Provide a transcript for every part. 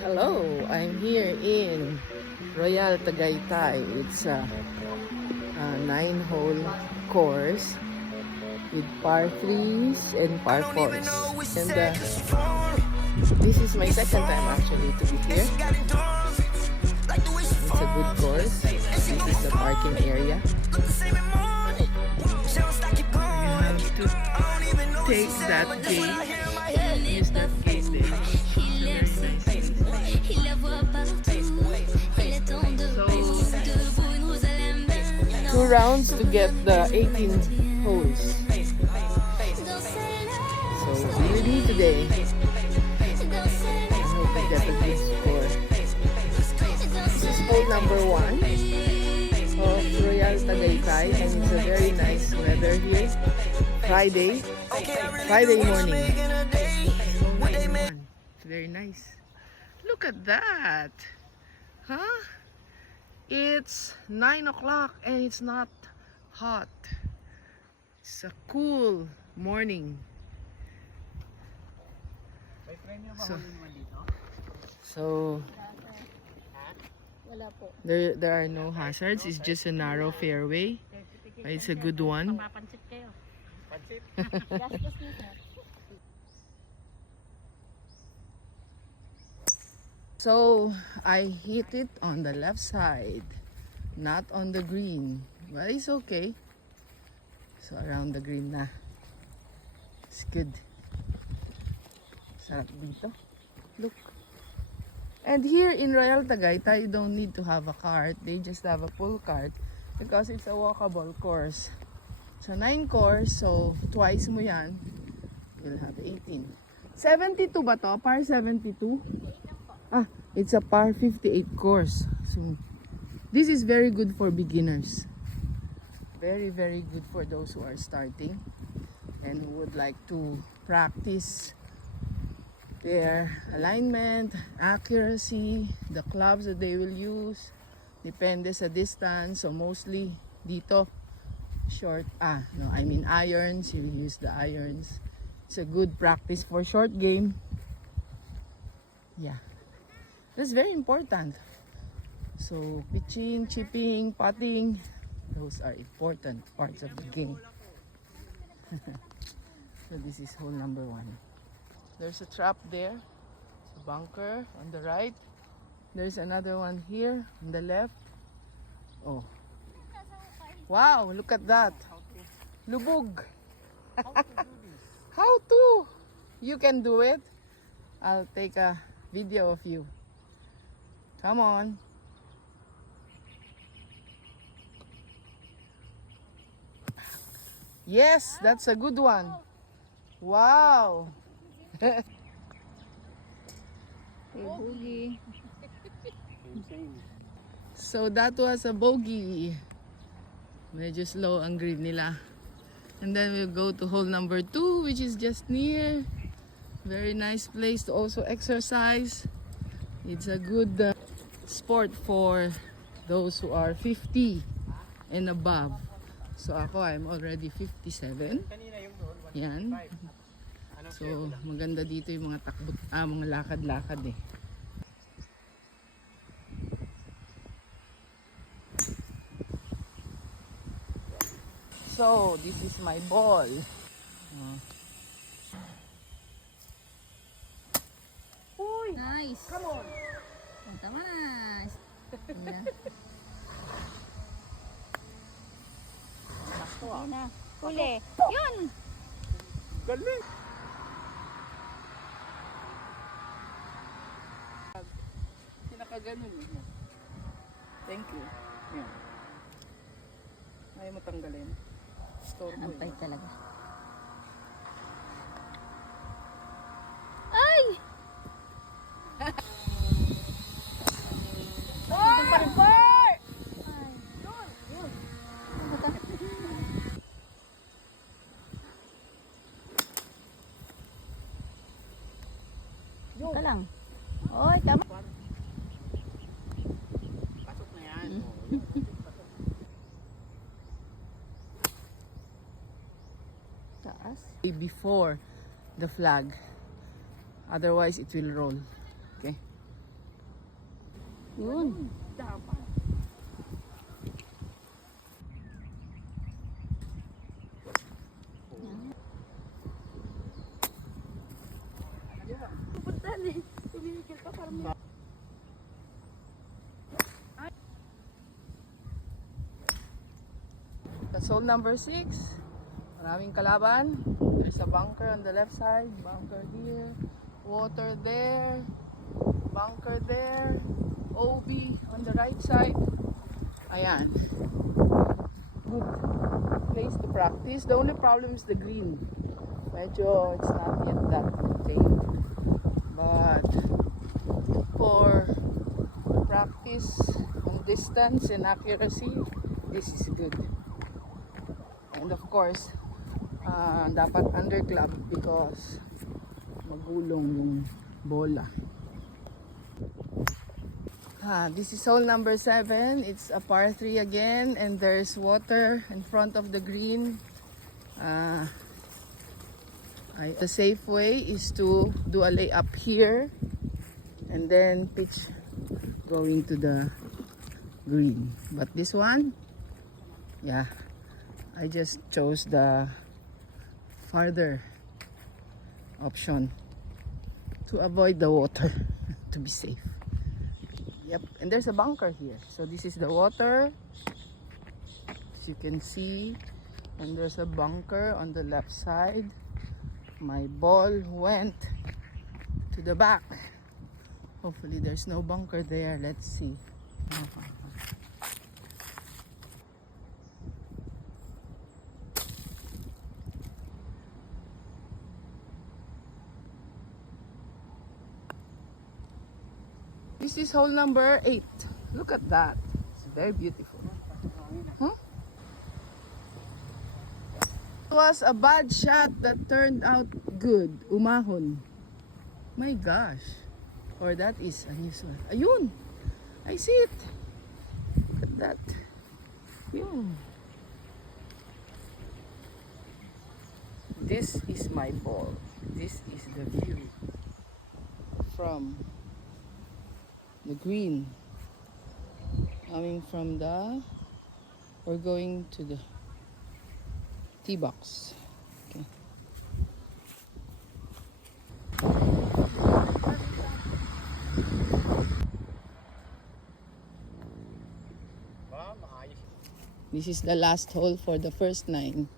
Hello, I'm here in Royal Tagaytay. It's a 9-hole course with par 3s and par 4s. And this is my second time actually to be here. It's a good course. This is the parking area. You have to take that gate. Use that gate there. Two rounds to get the 18 holes. So beauty today. I hope I get a good score. This is hole number 1 of Royal Tagaytay, and it's a very nice weather here. Friday morning. It's very nice. Look at that. Huh? It's 9 o'clock and it's not hot. It's a cool morning. So there are no hazards. It's just a narrow fairway. It's a good one. So I hit it on the left side, not on the green, but it's okay. So around the green na. It's good. Sarap dito. Look. And here in Royal Tagaytay, you don't need to have a cart. They just have a pull cart because it's a walkable course. So 9 course, so twice mo yan, you'll have 18. 72 ba to? Par 72? Ah, it's a par 58 course. So this is very good for beginners. Very, very good for those who are starting and who would like to practice their alignment, accuracy, the clubs that they will use. Depende sa distance. So mostly dito short, irons. You use the irons. It's a good practice for short game. Yeah. That's very important. So pitching, chipping, putting, those are important parts of the game. So this is hole number 1. There's a trap there. It's a bunker on the right. There's another one here on the left. Oh. Wow, look at that. Lubog. How to? You can do it. I'll take a video of you. Come on. Yes, that's a good one. Wow. Bogey. So that was a bogey. Medyo slow ang green nila. And then we'll go to hole number 2, which is just near. Very nice place to also exercise. It's a good sport for those who are 50 and above. So ako, I'm already 57. Yan. So maganda dito yung mga mga lakad-lakad eh. So this is my ball. Nice. Come on. Oh, tama na. Yeah. Sige na. Huli. Yun. Galing. Kinakaganon mo. Thank you. Yan. Ayaw mo tanggalin. Store mo. Ampay talaga. Ay! Ito lang. Oy, tama. Pasok na yan. Taas. Before the flag. Otherwise, it will roll. Okay? Yun. Dapat. Pupuntahan eh. Tumimikil pa parang may... That's hole number 6. Maraming kalaban. There's a bunker on the left side, bunker here, water there, bunker there, OB on the right side. Ayan. Good place to practice. The only problem is the green. Medyo it's not yet that tamed. But for practice on distance and accuracy, this is good. And of course, dapat under club because magulong yung bola. This is hole number 7. It's a par 3 again, and there's water in front of the green. The safe way is to do a layup here and then pitch going to the green. But this one, yeah, I just chose the farther option to avoid the water to be safe. Yep, and there's a bunker here. So this is the water, as you can see, and there's a bunker on the left side. My ball went to the back. Hopefully there's no bunker there. Let's see. This is hole number 8. Look at that. It's very beautiful. Huh? It was a bad shot that turned out good. Umahon. My gosh. Or that is a new one. Ayun! I see it. Look at that. Yun. This is my ball. This is the view from the green. Coming from the... We're going to the tee box. Okay. This is the last hole for the first 9.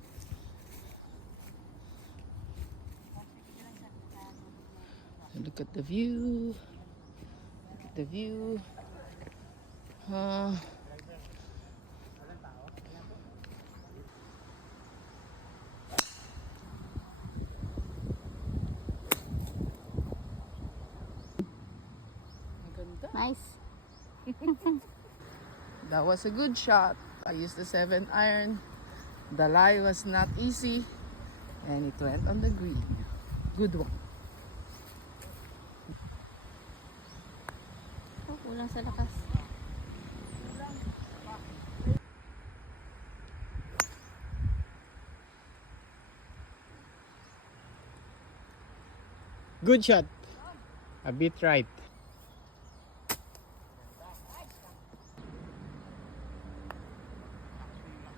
Look at the view. Look at the view. Nice. That was a good shot. I used the 7 iron. The lie was not easy, and it went on the green. Good one. Oh, kulang sa lakas. Good shot. A bit right.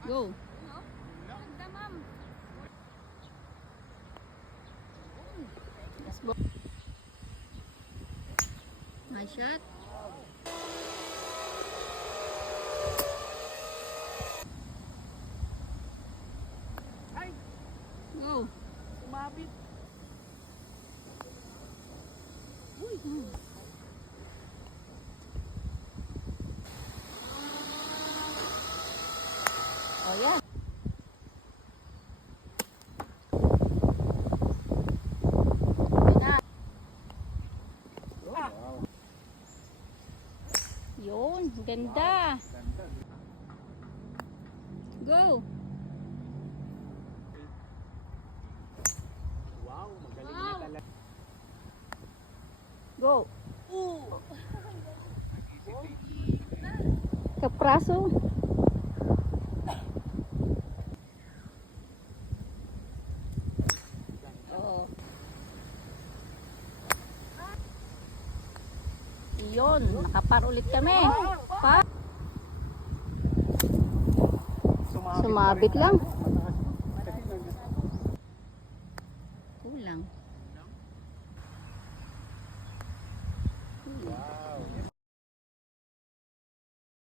Go. Let's go. Nice shot. Go. Umabit. Oh yeah. Yun, ganda. Go. Wow, magaling na talaga. Go. Kapraso. Oh. Iyon, nakapar ulit kami. Pa. Sumabit lang. Kulang.